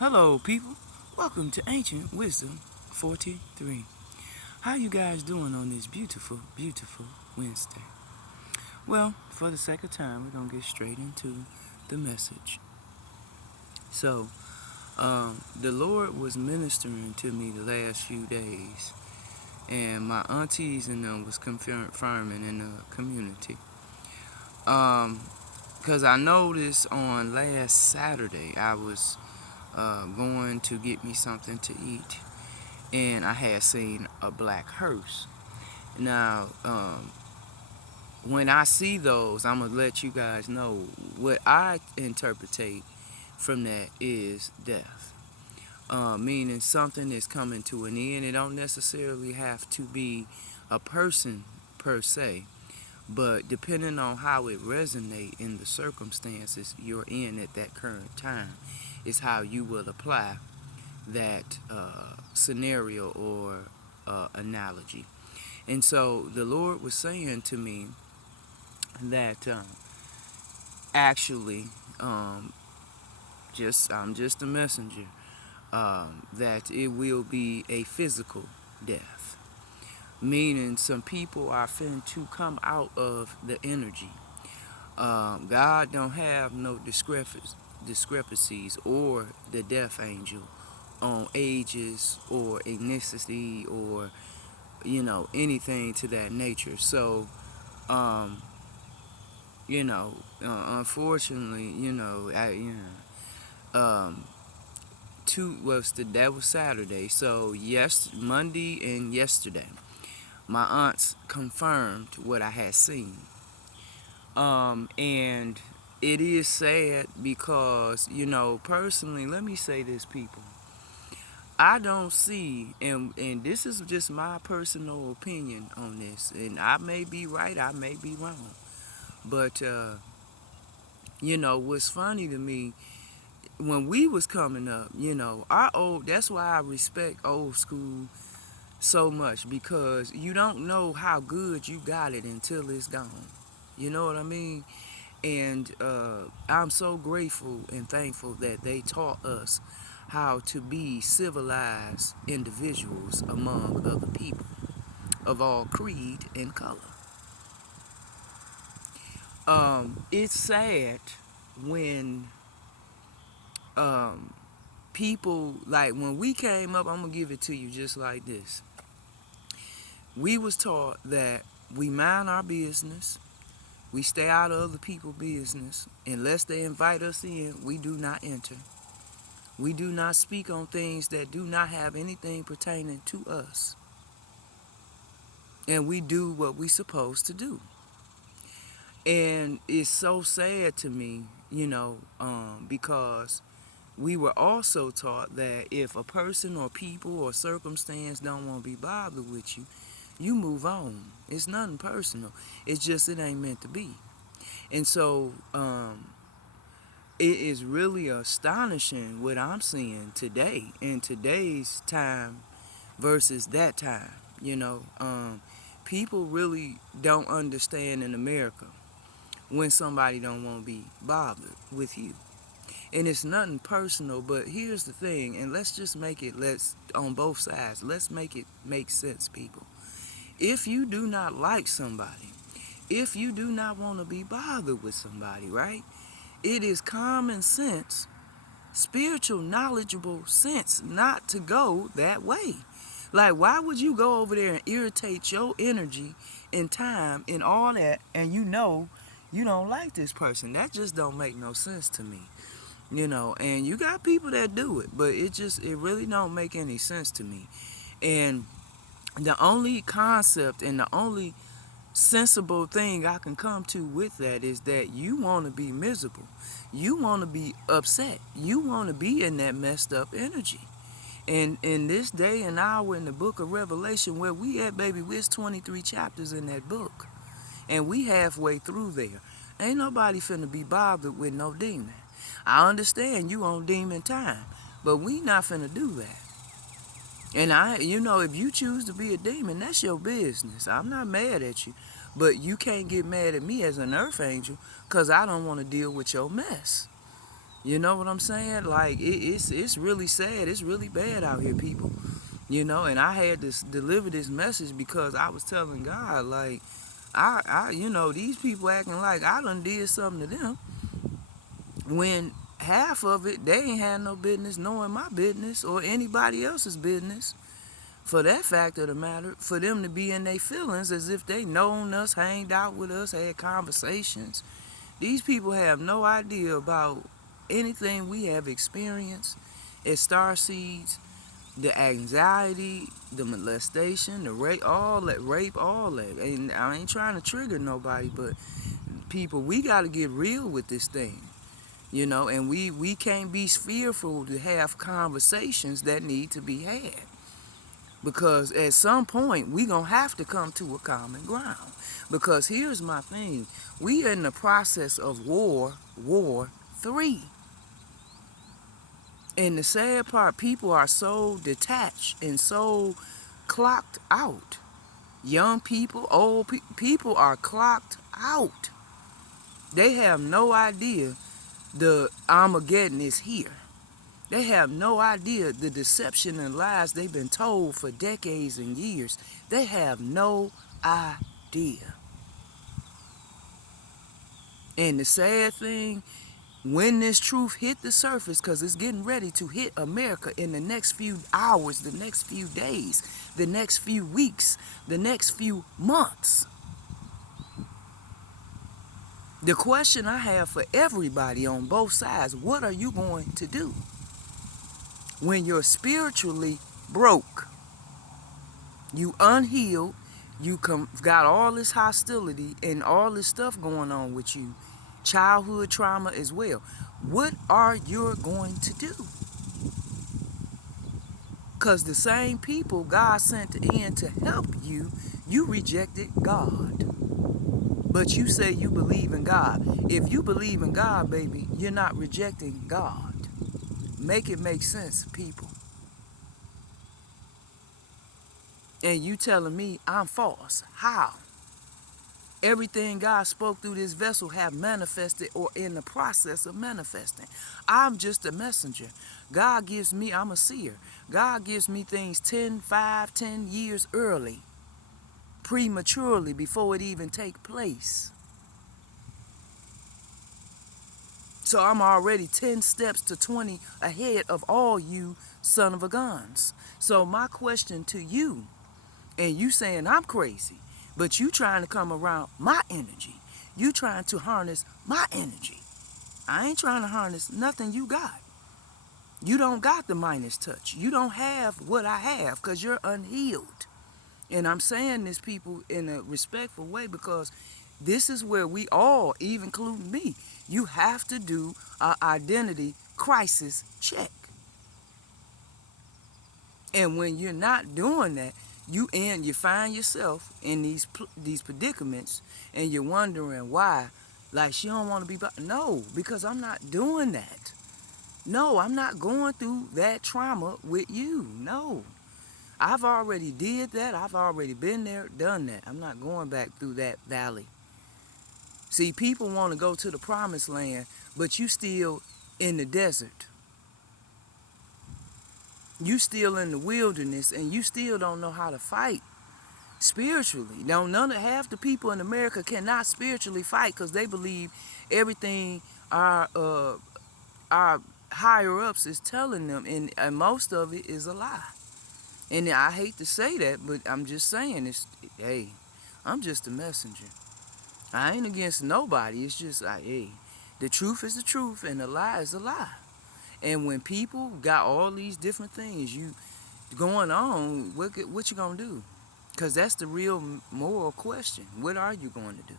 Hello, people. Welcome to Ancient Wisdom 43. How you guys doing on this beautiful, beautiful Wednesday? Well, for the sake of time, we're gonna get straight into the message. So, the Lord was ministering to me the last few days, and my aunties and them was confirming in the community. Um, because I noticed on last Saturday I was going to get me something to eat, and I had seen a black hearse. Now, when I see those, I'm gonna let you guys know what I interpretate from that is death, meaning something is coming to an end. It don't necessarily have to be a person per se, but depending on how it resonates in the circumstances you're in at that current time, is how you will apply that scenario or analogy. And so the Lord was saying to me that actually, um, I'm just a messenger. That it will be a physical death, meaning some people are finna to come out of the energy. God don't have no discrepancies or the death angel on ages or ethnicity or anything to that nature. So um, unfortunately, two was that was Saturday. So yes, Monday and yesterday, my aunts confirmed what I had seen. And it is sad because personally, let me say this, people. I don't see, and this is just my personal opinion on this, and I may be right, I may be wrong, but what's funny to me, when we was coming up, our old, that's why I respect old school so much, because you don't know how good you got it until it's gone. You know what I mean? And I'm so grateful and thankful that they taught us how to be civilized individuals among other people of all creed and color. It's sad when um, people, like when we came up, I'm gonna give it to you just like this. We was taught that we mind our business, we stay out of other people's business. Unless they invite us in, we do not enter. We do not speak on things that do not have anything pertaining to us. And we do what we supposed to do. And it's so sad to me, because we were also taught that if a person or people or circumstance don't want to be bothered with you, you move on. It's nothing personal. It's just it ain't meant to be. And so it is really astonishing what I'm seeing today in today's time versus that time. People really don't understand in America when somebody don't want to be bothered with you. And it's nothing personal, but here's the thing, and let's just make it, let's, on both sides, let's make it make sense, people. If you do not like somebody, if you do not want to be bothered with somebody, right? It is common sense, spiritual, knowledgeable sense not to go that way. Like, why would you go over there and irritate your energy and time and all that, and you don't like this person? That just don't make no sense to me. And you got people that do it, but it really don't make any sense to me. And the only concept and the only sensible thing I can come to with that is that you want to be miserable. You want to be upset. You want to be in that messed up energy. And in this day and hour in the book of Revelation, where we at, baby, we're 23 chapters in that book. And we halfway through there. Ain't nobody finna be bothered with no demon. I understand you on demon time, but we not finna do that. And if you choose to be a demon, that's your business. I'm not mad at you. But you can't get mad at me as an earth angel because I don't want to deal with your mess. You know what I'm saying? Like it's really sad. It's really bad out here, people. You know, and I had to deliver this message because I was telling God, like, you know, these people acting like I done did something to them when half of it they ain't had no business knowing my business or anybody else's business. For that fact of the matter, for them to be in their feelings as if they known us, hanged out with us, had conversations. These people have no idea about anything we have experienced as star seeds, the anxiety, the molestation, the rape, all that. And I ain't trying to trigger nobody, but people, we got to get real with this thing, you know, and we can't be fearful to have conversations that need to be had. Because at some point, we going to have to come to a common ground. Because here's my thing. We are in the process of war 3. And the sad part, people are so detached and so clocked out. Young people, old people are clocked out. They have no idea the Armageddon is here. They have no idea the deception and lies they've been told for decades and years. They have no idea. And the sad thing, when this truth hit the surface, because it's getting ready to hit America in the next few hours, the next few days, the next few weeks, the next few months. The question I have for everybody on both sides, what are you going to do when you're spiritually broke? You unhealed, you got all this hostility and all this stuff going on with you, childhood trauma as well. What are you going to do? Because the same people God sent in to help you, you rejected God. But you say you believe in God. If you believe in God, baby, you're not rejecting God. Make it make sense, people. And you telling me I'm false. How? Everything God spoke through this vessel have manifested or in the process of manifesting. I'm just a messenger. God gives me, I'm a seer. God gives me things 10 years early, prematurely, before it even take place. So I'm already 10 steps to 20 ahead of all you son of a guns. So my question to you, and you saying I'm crazy, but you trying to come around my energy. You trying to harness my energy. I ain't trying to harness nothing you got. You don't got the Midas touch. You don't have what I have because you're unhealed. And I'm saying this, people, in a respectful way because this is where we all, even including me, you have to do an identity crisis check. And when you're not doing that, you find yourself in these predicaments, and you're wondering why. Like, she don't want to be. No, because I'm not doing that. No, I'm not going through that trauma with you. No, I've already did that. I've already been there, done that. I'm not going back through that valley. See, people want to go to the promised land, but you still in the desert. You still in the wilderness, and you still don't know how to fight spiritually. Now, half the people in America cannot spiritually fight because they believe everything our higher ups is telling them, and most of it is a lie. And I hate to say that, but I'm just saying, hey, I'm just a messenger. I ain't against nobody. It's just hey, the truth is the truth, and the lie is a lie. And when people got all these different things you going on, what you gonna do? Because that's the real moral question. What are you going to do?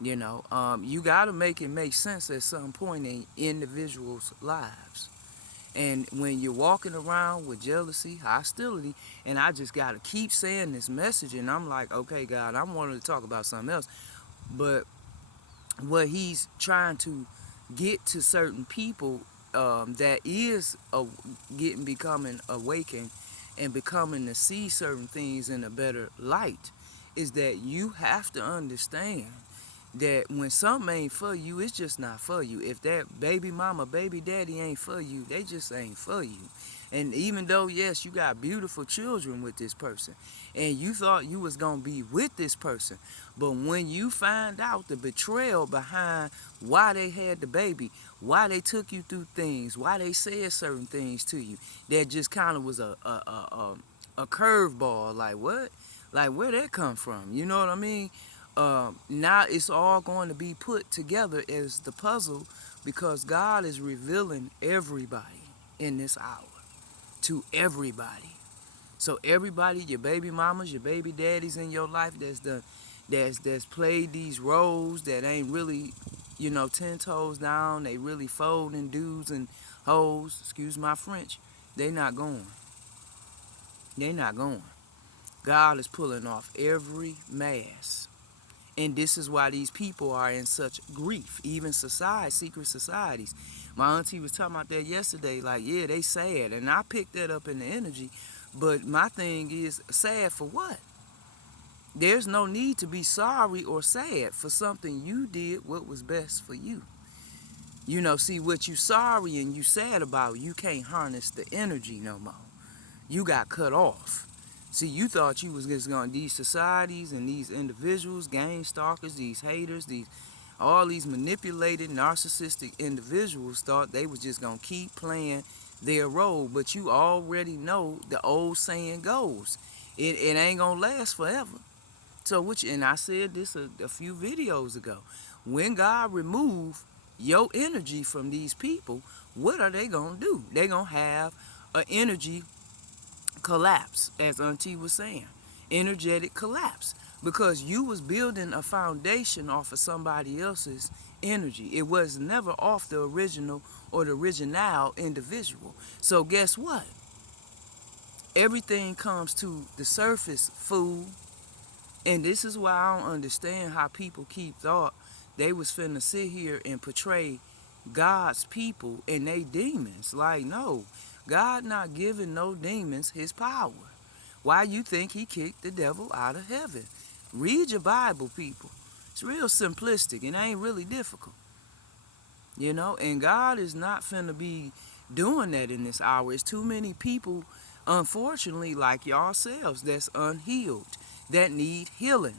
You know, you got to make it make sense at some point in individuals' lives. And when you're walking around with jealousy, hostility, and I just got to keep saying this message, and I'm like, okay, God, I wanted to talk about something else. But what he's trying to get to certain people that is becoming awakened and becoming to see certain things in a better light is that you have to understand that when something ain't for you, it's just not for you. If that baby mama, baby daddy ain't for you, they just ain't for you. And even though, yes, you got beautiful children with this person, and you thought you was going to be with this person, but when you find out the betrayal behind why they had the baby, why they took you through things, why they said certain things to you, that just kind of was a curveball. Like, what? Like, where that come from? You know what I mean? Now it's all going to be put together as the puzzle, because God is revealing everybody in this hour to everybody. So everybody, your baby mamas, your baby daddies in your life that's played these roles that ain't really, 10 toes down, they really folding dudes and hoes, excuse my French, they not going. They not going. God is pulling off every mask. And this is why these people are in such grief, even secret societies. My auntie was talking about that yesterday, like, yeah, they sad. And I picked that up in the energy. But my thing is, sad for what? There's no need to be sorry or sad for something you did what was best for you. See, what you sorry and you sad about, you can't harness the energy no more. You got cut off. See, you thought you was just going, these societies and these individuals, gang stalkers, these haters, all these manipulated, narcissistic individuals thought they was just going to keep playing their role. But you already know the old saying goes, it ain't going to last forever. So, and I said this a few videos ago, when God remove your energy from these people, what are they going to do? They're going to have an energy collapse, as Auntie was saying, energetic collapse, because you was building a foundation off of somebody else's energy. It was never off the original or the original individual. So guess what? Everything comes to the surface, fool. And this is why I don't understand how people keep thought they was finna sit here and portray God's people and they demons. Like, no, God not giving no demons his power. Why you think he kicked the devil out of heaven? Read your Bible, people. It's real simplistic and ain't really difficult. And God is not finna be doing that in this hour. It's too many people, unfortunately, like yourselves, that's unhealed, that need healing.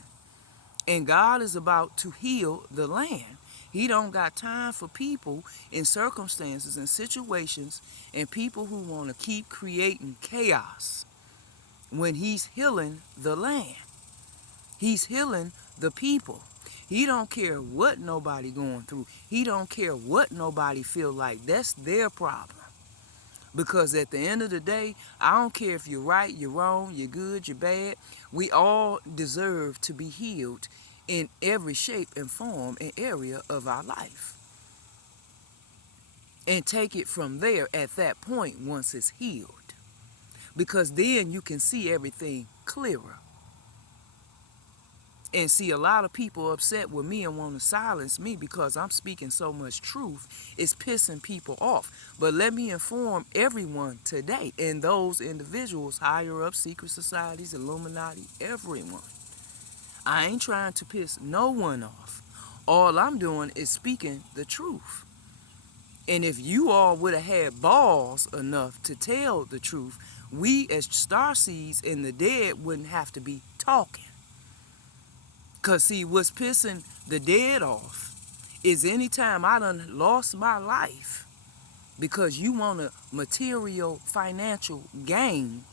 And God is about to heal the land. He don't got time for people in circumstances and situations and people who want to keep creating chaos when he's healing the land. He's healing the people. He don't care what nobody going through. He don't care what nobody feel like. That's their problem. Because at the end of the day, I don't care if you're right, you're wrong, you're good, you're bad. We all deserve to be healed in every shape and form and area of our life. And take it from there at that point once it's healed. Because then you can see everything clearer. And see, a lot of people upset with me and want to silence me because I'm speaking so much truth. It's pissing people off. But let me inform everyone today, and those individuals higher up, secret societies, Illuminati, everyone. I ain't trying to piss no one off. All I'm doing is speaking the truth. And if you all would have had balls enough to tell the truth, we as starseeds and the dead wouldn't have to be talking. Because, see, what's pissing the dead off is anytime I done lost my life because you want a material financial gain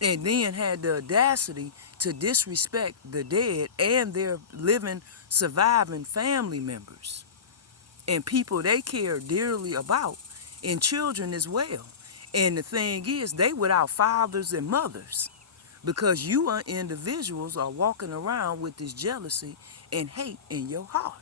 and then had the audacity to disrespect the dead and their living, surviving family members and people they care dearly about, and children as well. And the thing is, they without fathers and mothers. Because you individuals are walking around with this jealousy and hate in your heart.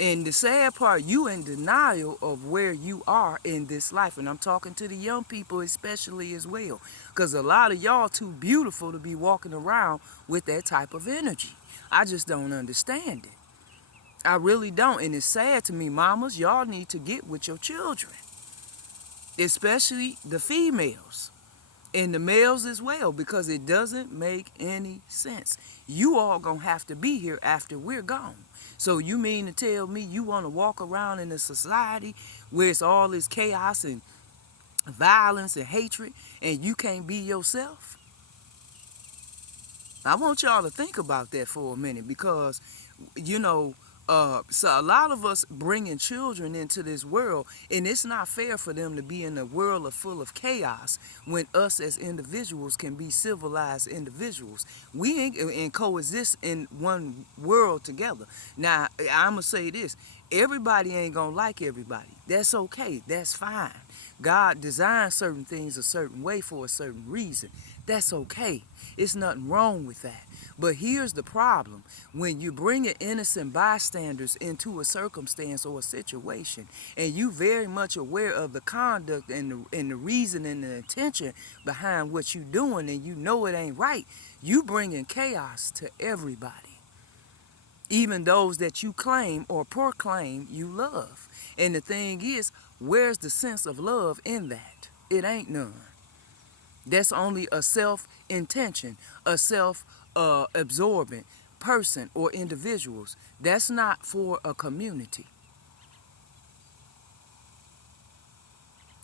And the sad part, you in denial of where you are in this life. And I'm talking to the young people especially as well. Because a lot of y'all too beautiful to be walking around with that type of energy. I just don't understand it. I really don't. And it's sad to me, mamas, y'all need to get with your children. Especially the females. And the males as well, because it doesn't make any sense. You all gonna have to be here after we're gone. So you mean to tell me you want to walk around in a society where it's all this chaos and violence and hatred, and you can't be yourself? I want y'all to think about that for a minute, because you know, so a lot of us bringing children into this world, and it's not fair for them to be in a world full of chaos when us as individuals can be civilized individuals. We ain't and coexist in one world together. Now, I'm gonna say this: everybody ain't gonna like everybody. That's okay. That's fine. God designed certain things a certain way for a certain reason. That's okay. It's nothing wrong with that. But here's the problem. When you bring innocent bystanders into a circumstance or a situation, and you very much aware of the conduct and the reason and the intention behind what you're doing, and you know it ain't right, you bringing chaos to everybody, even those that you claim or proclaim you love. And the thing is, where's the sense of love in that? It ain't none. That's only a self-intention, a self-absorbent person or individuals. That's not for a community.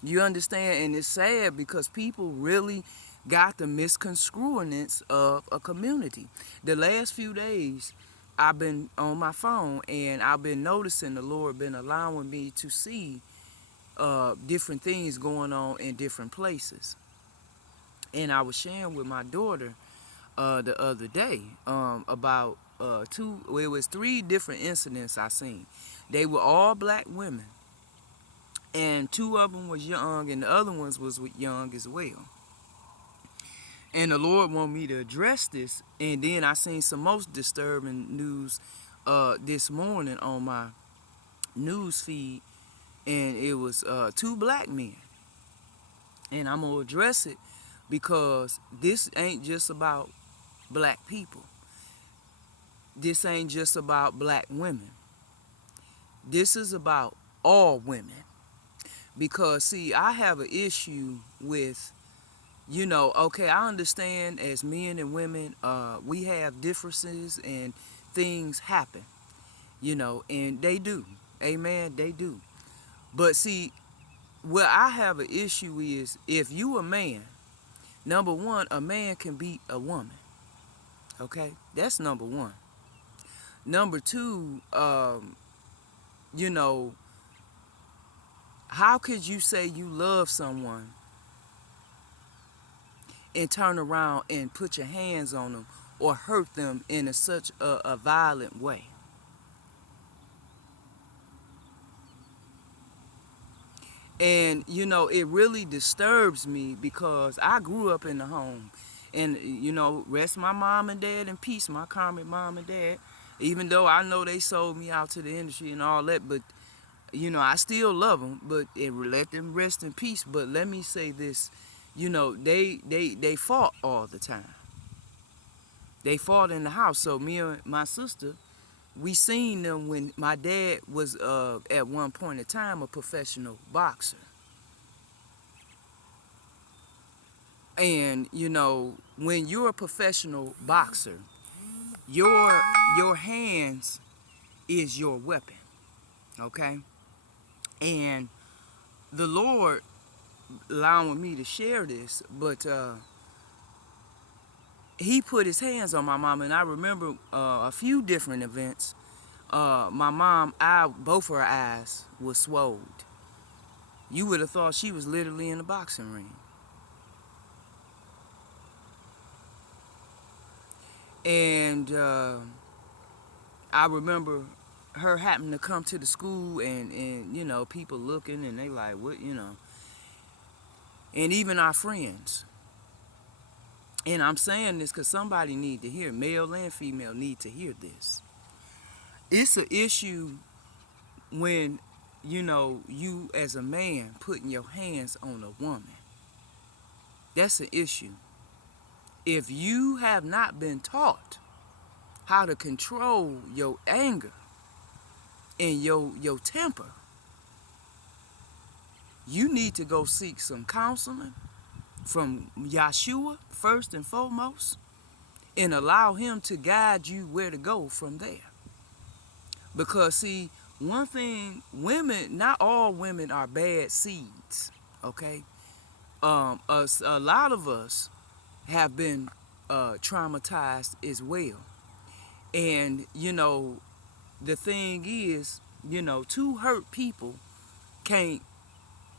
You understand? And it's sad because people really got the misconstruence of a community. The last few days, I've been on my phone and I've been noticing the Lord been allowing me to see different things going on in different places. And I was sharing with my daughter the other day about it was 3 different incidents I seen. They were all black women, and 2 of them was young, and the other ones was young as well. And the Lord wanted me to address this, and then I seen some most disturbing news this morning on my news feed, and it was 2 black men. And I'm gonna address it because this ain't just about black people. This ain't just about black women. This is about all women. Because, see, I have an issue with, okay, I understand as men and women, we have differences and things happen, and they do. Amen, they do. But, see, where I have an issue is if you a man, number one, a man can beat a woman. Okay? That's number one. Number two, how could you say you love someone and turn around and put your hands on them or hurt them in such a violent way? And, it really disturbs me because I grew up in the home. And, rest my mom and dad in peace, my karmic mom and dad. Even though I know they sold me out to the industry and all that, but I still love them, but let them rest in peace. But let me say this, they fought all the time. They fought in the house. So me and my sister, we seen them when my dad was at one point in time a professional boxer. And when you're a professional boxer, your hands is your weapon. Okay? And the Lord allowing me to share this, but he put his hands on my mom, and I remember a few different events. My mom, both her eyes were swollen. You would have thought she was literally in a boxing ring. And I remember her happening to come to the school, and people looking, and they like, what, and even our friends. And I'm saying this because somebody need to hear, male and female need to hear this. It's an issue when, you as a man putting your hands on a woman. That's an issue. If you have not been taught how to control your anger and your temper, you need to go seek some counseling. from Yahshua first and foremost, and allow him to guide you where to go from there. Because see, one thing, women, not all women are bad seeds, okay? A lot of us have been traumatized as well. And, the thing is, two hurt people can't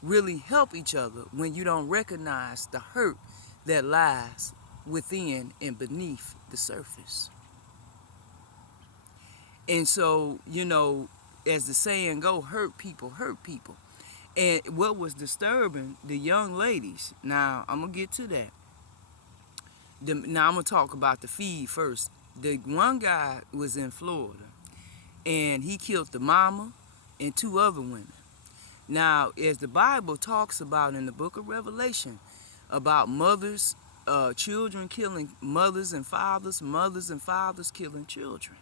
really help each other when you don't recognize the hurt that lies within and beneath the surface. And so, as the saying go, hurt people hurt people. And what was disturbing the young ladies, now I'm going to get to that. Now I'm going to talk about the feed first. The one guy was in Florida, and he killed the mama and two other women. Now, as the Bible talks about in the book of Revelation, about mothers, children killing mothers and fathers killing children.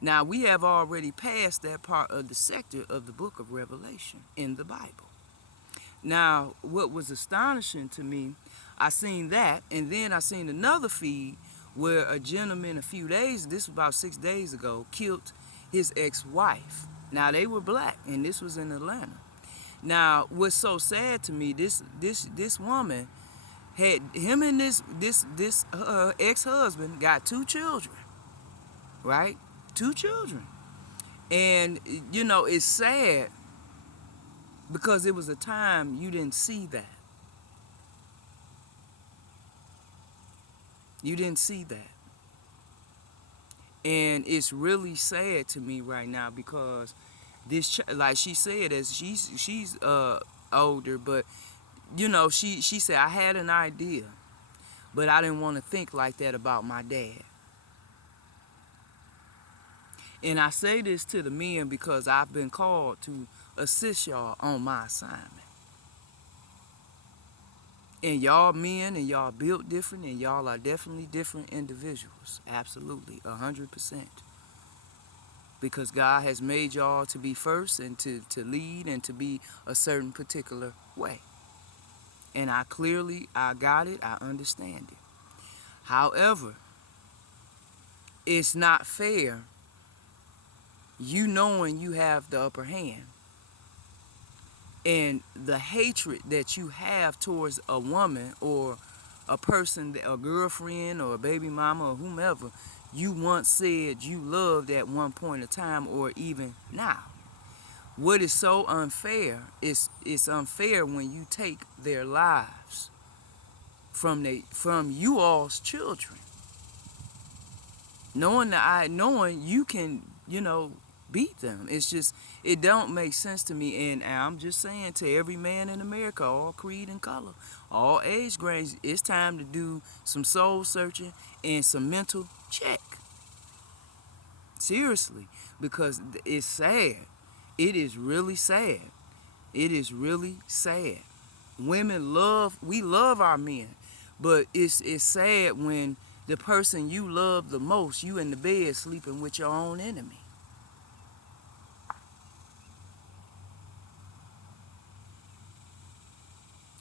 Now, we have already passed that part of the sector of the book of Revelation in the Bible. Now, what was astonishing to me, I seen that, and then I seen another feed where a gentleman this was about 6 days ago, killed his ex-wife. Now, they were black, and this was in Atlanta. Now, what's so sad to me, this woman had him and this ex-husband got 2 children, right? 2 children. And, it's sad because it was a time you didn't see that. You didn't see that. And it's really sad to me right now because this, like she said, as she's older, but, she said, I had an idea, but I didn't want to think like that about my dad. And I say this to the men because I've been called to assist y'all on my assignment. And y'all men, and y'all built different, and y'all are definitely different individuals. Absolutely, 100%. Because God has made y'all to be first and to lead and to be a certain particular way. And I got it, I understand it. However, it's not fair you knowing you have the upper hand and the hatred that you have towards a woman or a person, a girlfriend or a baby mama or whomever you once said you loved at one point in time or even now. What is so unfair is it's unfair when you take their lives from you all's children. Knowing you can, beat them. It's just, it don't make sense to me. And I'm just saying to every man in America, all creed and color, all age grades, it's time to do some soul searching and some mental check. Seriously, because it's sad. It is really sad. It is really sad. We love our men, but it's sad when the person you love the most, you in the bed sleeping with your own enemy.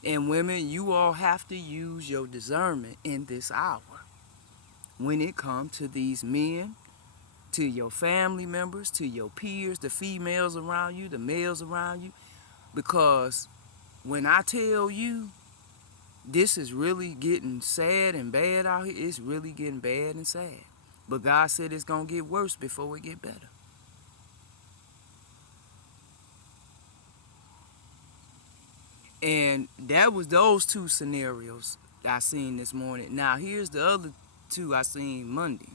And women, you all have to use your discernment in this hour when it comes to these men, to your family members, to your peers, the females around you, the males around you. Because when I tell you this is really getting sad and bad out here, it's really getting bad and sad. But God said it's going to get worse before it get better. And that was those 2 scenarios I seen this morning. Now here's the other 2 I seen Monday.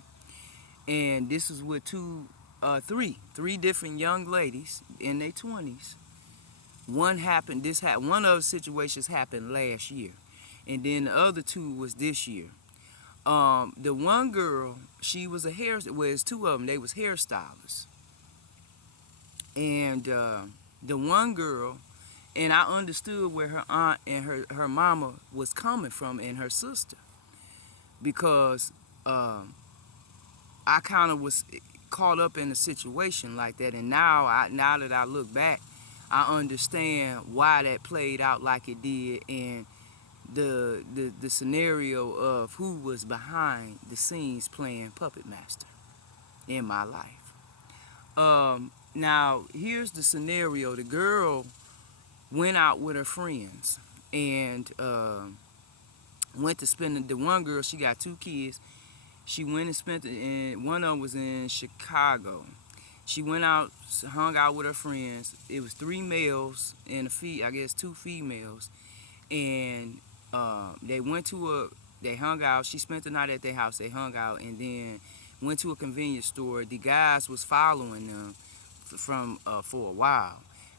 And this is with three different young ladies in their 20s. One of the situations happened last year. And then the other 2 was this year. The one girl, she was it's 2 of them, they was hairstylists. And the one girl, and I understood where her aunt and her mama was coming from and her sister. Because I kind of was caught up in a situation like that. And now that I look back, I understand why that played out like it did. And the scenario of who was behind the scenes playing Puppet Master in my life. Now here's the scenario. The girl went out with her friends and went to spend the one girl, she got 2 kids. She went and spent it, and one of them was in Chicago. She went out, hung out with her friends. It was 3 males and I guess 2 females. And they hung out. She spent the night at their house. They hung out and then went to a convenience store. The guys was following them for a while,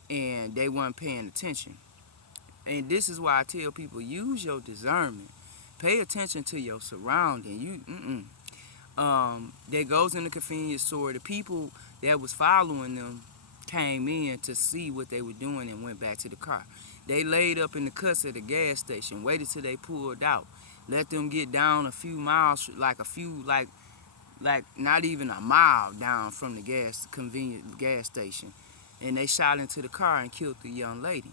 and they weren't paying attention. And this is why I tell people, use your discernment. Pay attention to your surrounding. They goes in the convenience store. The people that was following them came in to see what they were doing and went back to the car. They laid up in the cuts at the gas station, waited till they pulled out, let them get down a few miles, like not even a mile down from the convenient gas station, and they shot into the car and killed the young lady.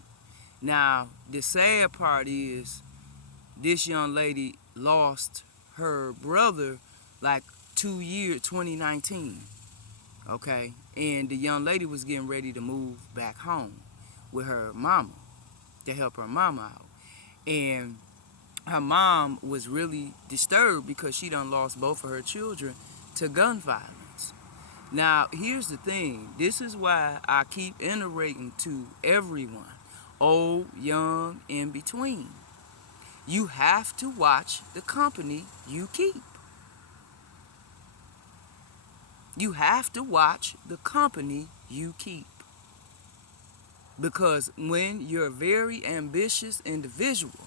Now, the sad part is this young lady lost her brother like 2019, okay? And the young lady was getting ready to move back home with her mama to help her mama out. And her mom was really disturbed because she done lost both of her children to gun violence. Now, here's the thing. This is why I keep iterating to everyone, old, young, in between. You have to watch the company you keep. You have to watch the company you keep. Because when you're a very ambitious individual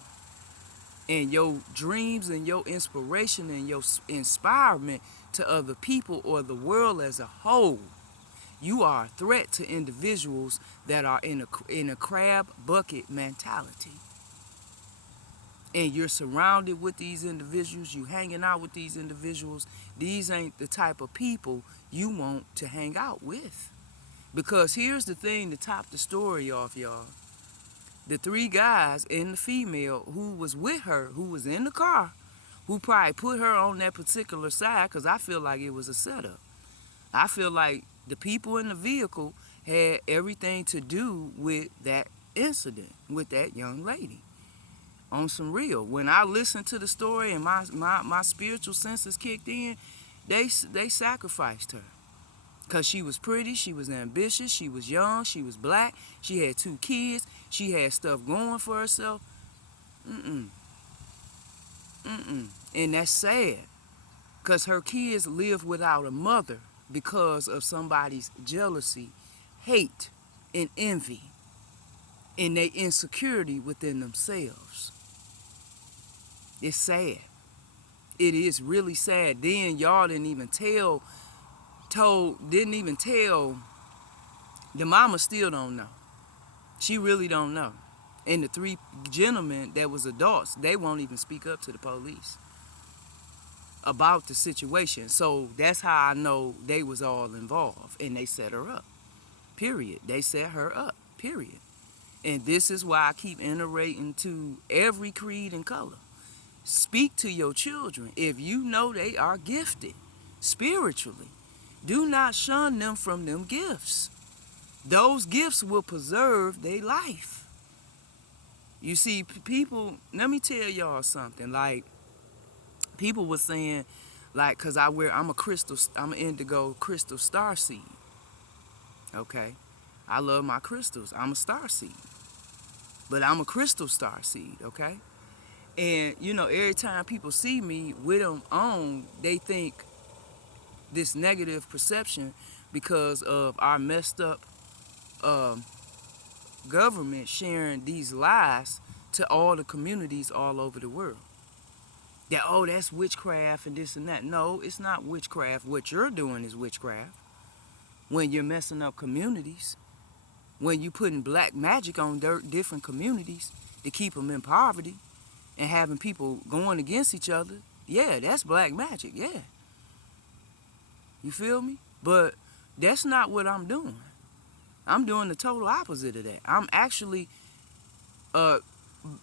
and your dreams and your inspiration and your inspirement to other people or the world as a whole, you are a threat to individuals that are in a crab bucket mentality. And you're surrounded with these individuals, you hanging out with these individuals. These ain't the type of people you want to hang out with. Because here's the thing to top the story off, y'all. The 3 guys and the female who was with her, who was in the car, who probably put her on that particular side, because I feel like it was a setup. I feel like the people in the vehicle had everything to do with that incident, with that young lady. On some real. When I listened to the story and my spiritual senses kicked in, they sacrificed her. Because she was pretty, she was ambitious, she was young, she was black, she had 2 kids, she had stuff going for herself. And that's sad. Because her kids live without a mother because of somebody's jealousy, hate, and envy, and their insecurity within themselves. It's sad. It is really sad. Then y'all didn't even tell, the mama still don't know. She really don't know. And the 3 gentlemen that was adults, they won't even speak up to the police about the situation. So that's how I know they was all involved, and they set her up. Period. They set her up. Period. And this is why I keep iterating to every creed and color. Speak to your children. If you know they are gifted spiritually, do not shun them from them gifts. Those gifts will preserve their life. You see, people, let me tell y'all something. Like, people were saying, like, because I'm an indigo crystal star seed. Okay? I love my crystals. I'm a star seed. But I'm a crystal star seed, okay? And, every time people see me with them on, they think this negative perception because of our messed up government sharing these lies to all the communities all over the world. That, that's witchcraft and this and that. No, it's not witchcraft. What you're doing is witchcraft. When you're messing up communities, when you're putting black magic on different communities to keep them in poverty, and having people going against each other, yeah, that's black magic, yeah. You feel me? But that's not what I'm doing. I'm doing the total opposite of that. I'm actually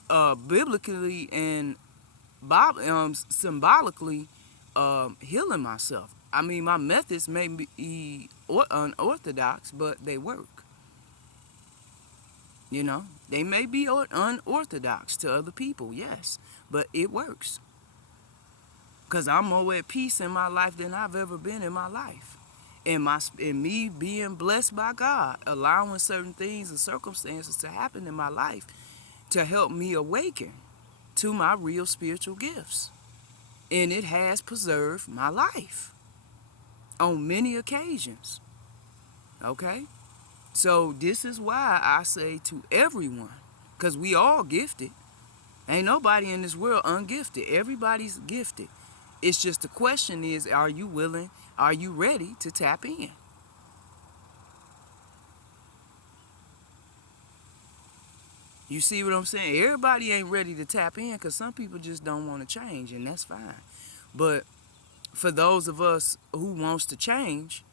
biblically and symbolically healing myself. I mean, my methods may be unorthodox, but they work. You know, they may be unorthodox to other people, yes, but it works. Because I'm more at peace in my life than I've ever been in my life. And me being blessed by God, allowing certain things and circumstances to happen in my life to help me awaken to my real spiritual gifts. And it has preserved my life on many occasions. Okay? So this is why I say to everyone, because we all gifted. Ain't nobody in this world ungifted. Everybody's gifted. It's just the question is, are you willing, are you ready to tap in? You see what I'm saying? Everybody ain't ready to tap in because some people just don't want to change, and that's fine. But for those of us who wants to change,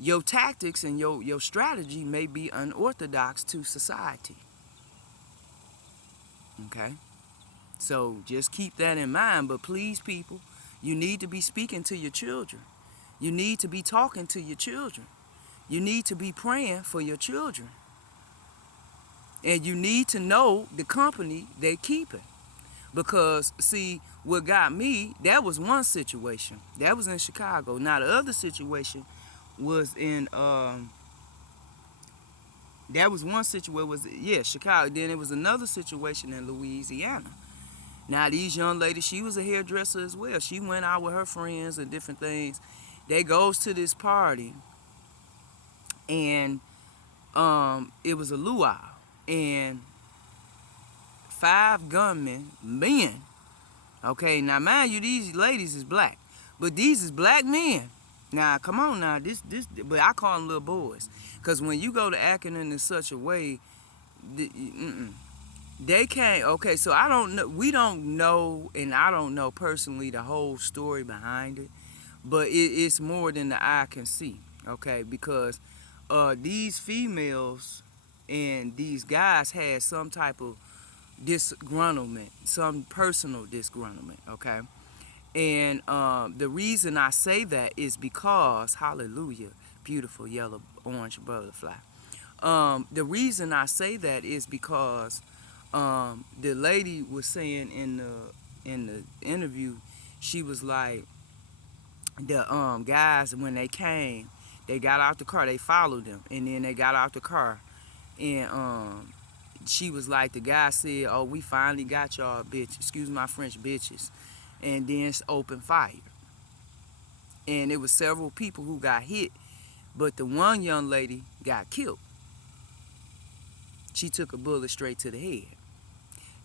your tactics and your strategy may be unorthodox to society. Okay? So just keep that in mind. But please, people, you need to be speaking to your children. You need to be talking to your children. You need to be praying for your children. And you need to know the company they're keeping. Because, see, what got me, that was one situation. That was in Chicago. Now, the other situation was in, that was one situation, Chicago. Then it was another situation in Louisiana. Now, these young ladies, she was a hairdresser as well. She went out with her friends and different things. They goes to this party, and it was a luau, and 5 gunmen, men. Okay, now mind you, these ladies is black, but these is black men. Now, come on now, but I call them little boys, because when you go to acting in such a way, they can't. Okay, so I don't know. We don't know, and I don't know personally the whole story behind it, but it's more than the eye can see. Okay, because these females and these guys had some type of disgruntlement, some personal disgruntlement. Okay, and the reason I say that is because, hallelujah, beautiful yellow orange butterfly. The reason I say that is because the lady was saying in the interview, she was like, the guys, when they came, they got out the car, they followed them, and then they got out the car, and she was like, the guy said, "Oh, we finally got y'all, bitch. Excuse my French, bitches," and then opened fire, and it was several people who got hit, but the one young lady got killed. She took a bullet straight to the head.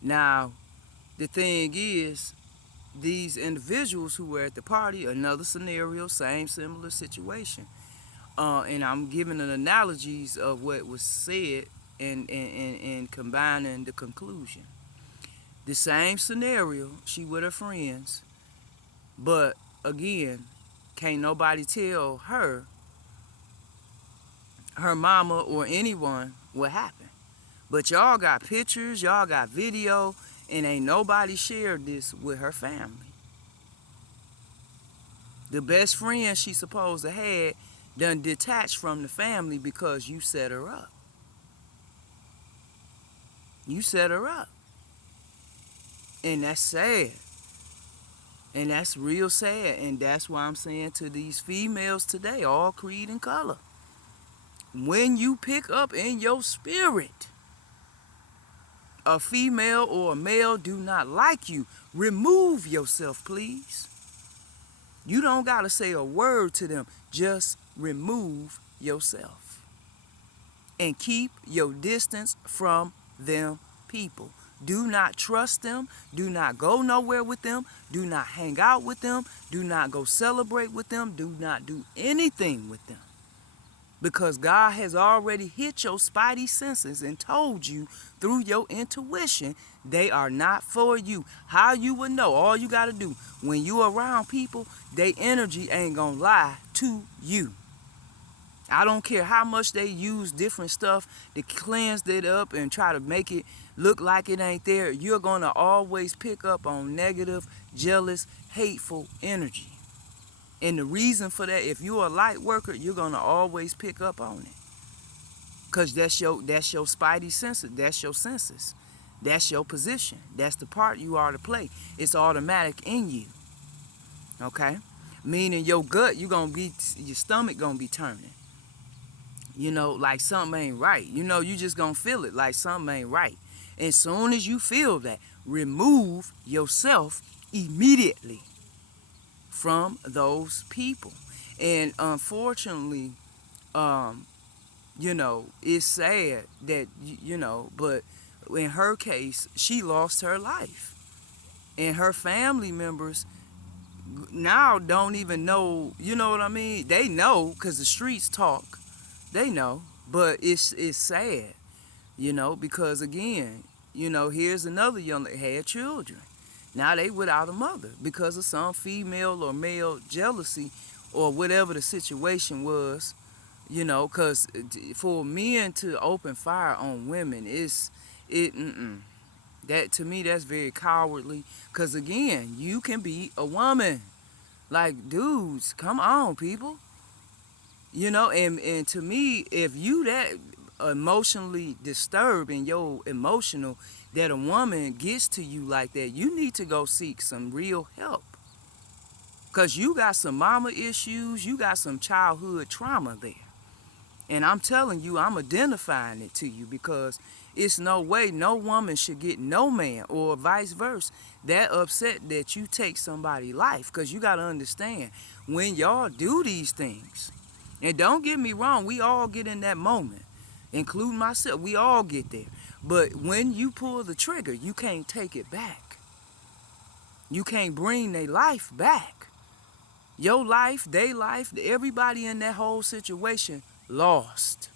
Now, the thing is, these individuals who were at the party, another scenario, same similar situation. And I'm giving an analogies of what was said and combining the conclusion. The same scenario, she with her friends, but again, can't nobody tell her mama or anyone what happened. But y'all got pictures, y'all got video, and ain't nobody shared this with her family. The best friend she supposed to had done detached from the family because you set her up. You set her up. And that's sad. And that's real sad. And that's why I'm saying to these females today, all creed and color, when you pick up in your spirit a female or a male do not like you, remove yourself, please. You don't got to say a word to them. Just remove yourself. And keep your distance from them people. Do not trust them. Do not go nowhere with them. Do not hang out with them. Do not go celebrate with them. Do not do anything with them. Because God has already hit your spidey senses and told you through your intuition they are not for you. How you would know? All you got to do, when you around people, their energy ain't going to lie to you. I don't care how much they use different stuff to cleanse it up and try to make it look like it ain't there. You're going to always pick up on negative, jealous, hateful energy. And the reason for that, if you're a light worker, you're going to always pick up on it. Because that's your spidey senses. That's your senses. That's your position. That's the part you are to play. It's automatic in you. Okay? Meaning your gut, your stomach going to be turning. Like something ain't right. You just gonna feel it like something ain't right. As soon as you feel that, remove yourself immediately from those people. And unfortunately, it's sad that, but in her case, she lost her life. And her family members now don't even know, you know what I mean? They know because the streets talk. They know, but it's sad, because again, here's another young that had children. Now they without a mother because of some female or male jealousy or whatever the situation was, because for men to open fire on women, that to me, that's very cowardly. Because again, you can be a woman. Like, dudes, come on, people. And to me, if you that emotionally disturbed in your emotional that a woman gets to you like that, you need to go seek some real help. Because you got some mama issues, you got some childhood trauma there. And I'm telling you, I'm identifying it to you because it's no way no woman should get no man or vice versa that upset that you take somebody's life. Because you got to understand, when y'all do these things, and don't get me wrong, we all get in that moment, including myself. We all get there. But when you pull the trigger, you can't take it back. You can't bring their life back. Your life, their life, everybody in that whole situation lost.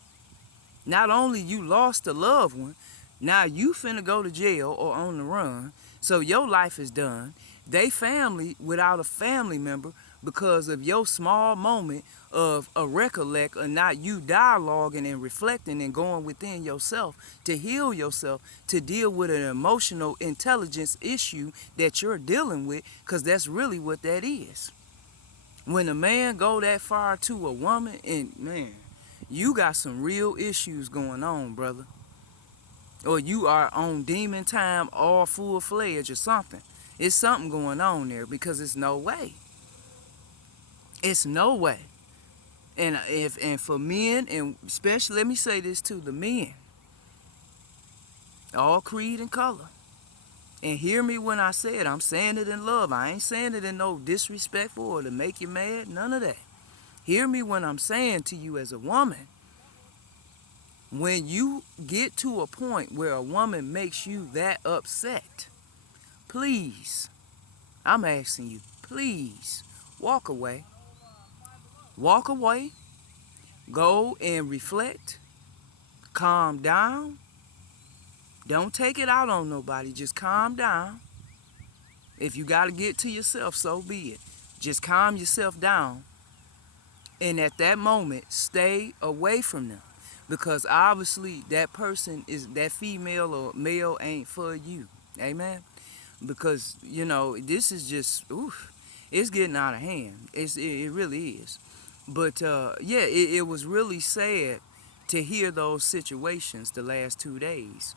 Not only you lost a loved one, now you finna go to jail or on the run. So your life is done. They family without a family member because of your small moment of a recollect or not you dialoguing and reflecting and going within yourself to heal yourself, to deal with an emotional intelligence issue that you're dealing with, because that's really what that is. When a man go that far to a woman, and man, you got some real issues going on, brother. Or you are on demon time all full-fledged or something. It's something going on there because it's no way. It's no way. And for men, and especially, let me say this to the men, all creed and color. And hear me when I say it. I'm saying it in love. I ain't saying it in no disrespectful or to make you mad. None of that. Hear me when I'm saying to you as a woman, when you get to a point where a woman makes you that upset, please, I'm asking you, please, walk away. Walk away. Go and reflect. Calm down. Don't take it out on nobody. Just calm down. If you got to get to yourself, so be it. Just calm yourself down. And at that moment, stay away from them. Because obviously that person is, that female or male ain't for you. Amen? Because, this is just, it's getting out of hand. It really is. But, it was really sad to hear those situations the last 2 days.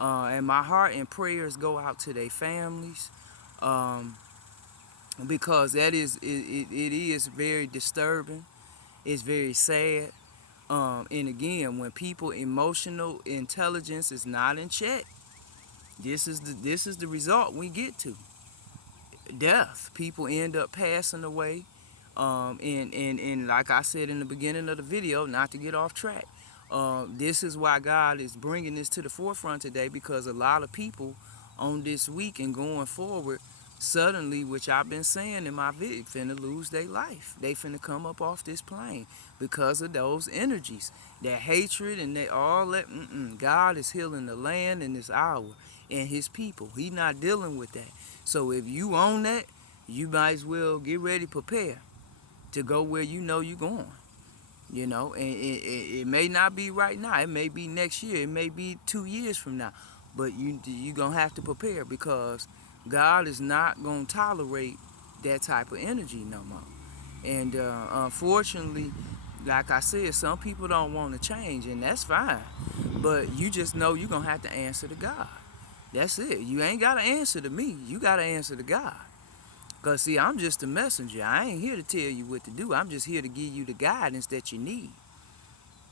And my heart and prayers go out to their families. Because that is, it is very disturbing. It's very sad. And again, when people emotional intelligence is not in check, this is the result we get to. Death. People end up passing away. And like I said in the beginning of the video, not to get off track, this is why God is bringing this to the forefront today, because a lot of people on this week and going forward, suddenly, which I've been saying in my video, finna lose their life. They finna come up off this plane because of those energies, that hatred and all that. God is healing the land in this hour and his people. He not dealing with that. So if you own that, you might as well get ready, prepare to go where you know you're going. You know, and it may not be right now. It may be next year. It may be 2 years from now. But you gonna have to prepare, because God is not gonna tolerate that type of energy no more. And unfortunately, like I said, some people don't want to change, and that's fine. But you just know you're gonna have to answer to God. That's it. You ain't gotta answer to me. You gotta answer to God. Cause see, I'm just a messenger. I ain't here to tell you what to do. I'm just here to give you the guidance that you need.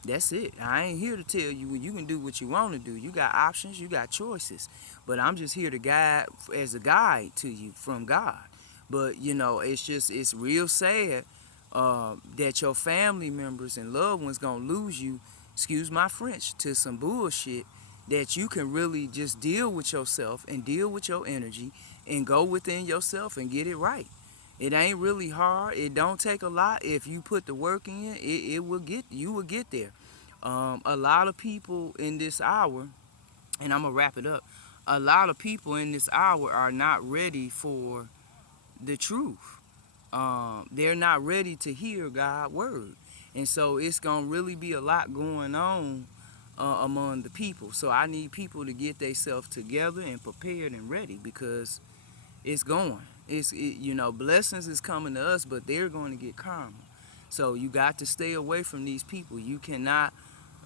That's it. I ain't here to tell you when you can do what you want to do. You got options, you got choices. But I'm just here to guide as a guide to you from God. But you know, it's real sad that your family members and loved ones gonna lose you, excuse my French, to some bullshit that you can really just deal with yourself and deal with your energy and go within yourself and get it right. It ain't really hard. It don't take a lot. If you put the work in, it will get you will get there. A lot of people in this hour, and I'm gonna wrap it up. A lot of people in this hour are not ready for the truth. They're not ready to hear God's word, and so it's gonna really be a lot going on among the people. So I need people to get themselves together and prepared and ready, because it's going. You know, blessings is coming to us, but they're going to get karma. So you got to stay away from these people. You cannot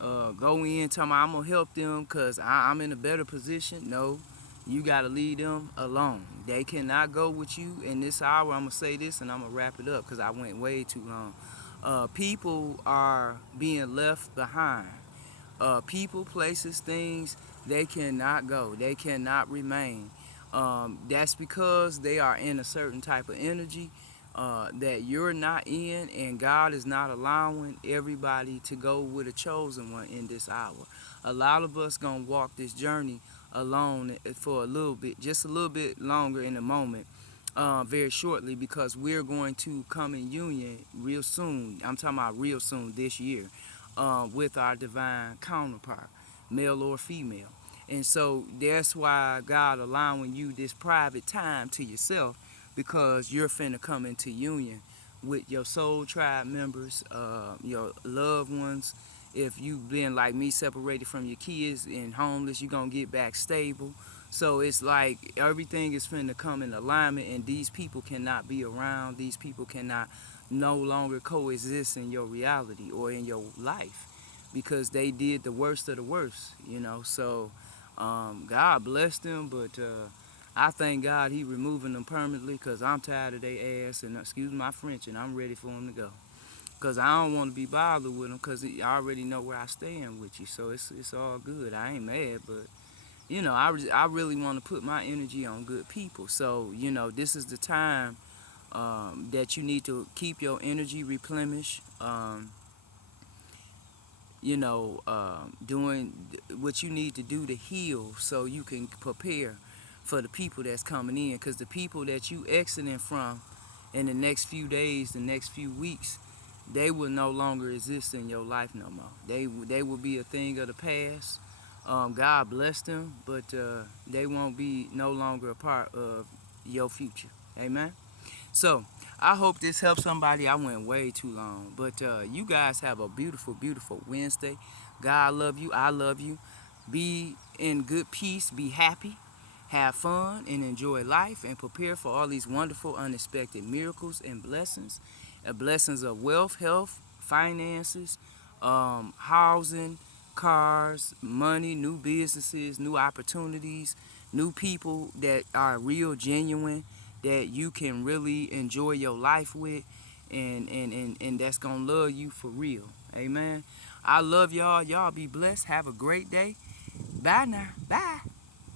go in talking about I'm gonna help them because I'm in a better position. No, you got to leave them alone. They cannot go with you in this hour. I'm gonna say this and I'm gonna wrap it up because I went way too long. People are being left behind. People, places, things, they cannot go. They cannot remain. That's because they are in a certain type of energy that you're not in, and God is not allowing everybody to go with a chosen one in this hour. A lot of us gonna walk this journey alone for a little bit, just a little bit longer in a moment, very shortly, because we're going to come in union real soon. I'm talking about real soon this year, with our divine counterpart, male or female. And so that's why God allowing you this private time to yourself, because you're finna come into union with your soul tribe members, your loved ones. If you've been like me, separated from your kids and homeless, you're gonna get back stable. So it's like everything is finna come in alignment, and these people cannot be around. These people cannot no longer coexist in your reality or in your life, because they did the worst of the worst, you know. So God bless them, but I thank God He removing them permanently, because I'm tired of their ass, and excuse my French, and I'm ready for them to go. Because I don't want to be bothered with them, because I already know where I stand with you. So it's all good. I ain't mad, but you know, I really want to put my energy on good people. So, you know, this is the time that you need to keep your energy replenished. You know, doing what you need to do to heal, so you can prepare for the people that's coming in. Because the people that you exiting from in the next few days, the next few weeks, they will no longer exist in your life no more. They will be a thing of the past. God bless them, but they won't be no longer a part of your future. Amen. So I hope this helps somebody. I went way too long, but you guys have a beautiful, beautiful Wednesday. God love you. I love you. Be in good peace. Be happy. Have fun and enjoy life, and prepare for all these wonderful, unexpected miracles and blessings. Blessings of wealth, health, finances, housing, cars, money, new businesses, new opportunities, new people that are real, genuine, that you can really enjoy your life with, and that's gonna love you for real. Amen. I love y'all. Y'all be blessed. Have a great day. Bye now. Bye.